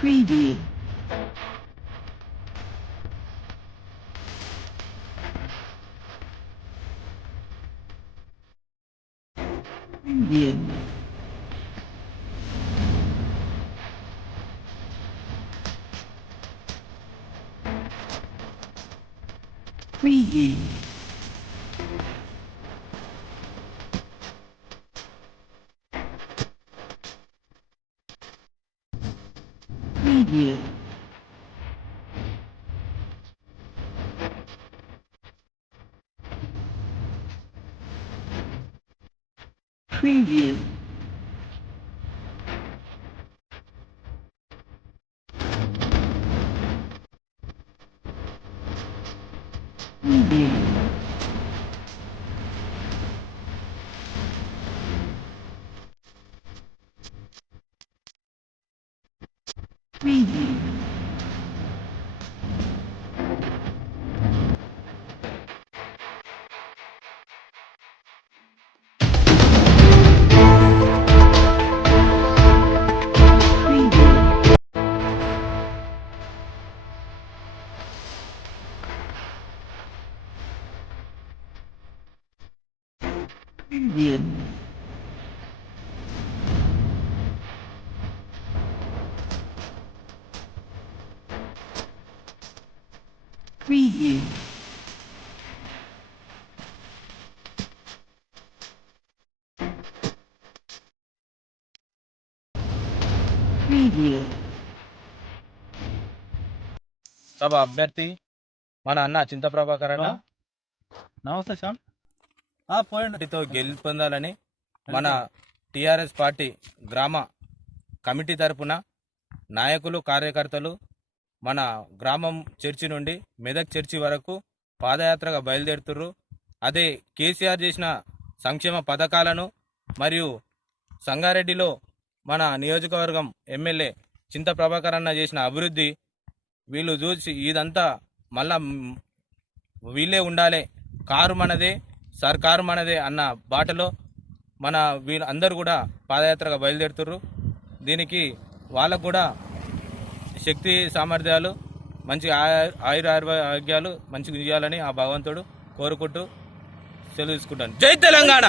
Preview. Preview. Preview. Preview. Preview. Preview. Preview. Preview. Preview. Preview. Preview. సభ అభ్యర్థి మన అన్న చింత ప్రభాకర్ అన్న నమస్తే శ్యామ్. పార్టీతో గెలుపొందాలని మన టిఆర్ఎస్ పార్టీ గ్రామ కమిటీ తరపున నాయకులు కార్యకర్తలు మన గ్రామం చర్చి నుండి మెదక్ చర్చి వరకు పాదయాత్రగా బయలుదేరుతుర్రు. అదే కేసీఆర్ చేసిన సంక్షేమ పథకాలను మరియు సంగారెడ్డిలో మన నియోజకవర్గం ఎమ్మెల్యే చింత ప్రభాకర్ అన్న చేసిన అభివృద్ధి వీళ్ళు చూసి ఇదంతా మళ్ళా వీళ్ళే ఉండాలి, కారు మనదే సర్కారు మనదే అన్న బాటలో మన వీళ్ళు అందరూ కూడా పాదయాత్రగా బయలుదేరుతుర్రు. దీనికి వాళ్ళకు కూడా శక్తి సామర్థ్యాలు మంచి ఆయురారోగ్యాలు మంచిగా ఇవ్వాలని ఆ భగవంతుడు కోరుకుంటూ సెలవు తీసుకుంటాను. జై తెలంగాణ.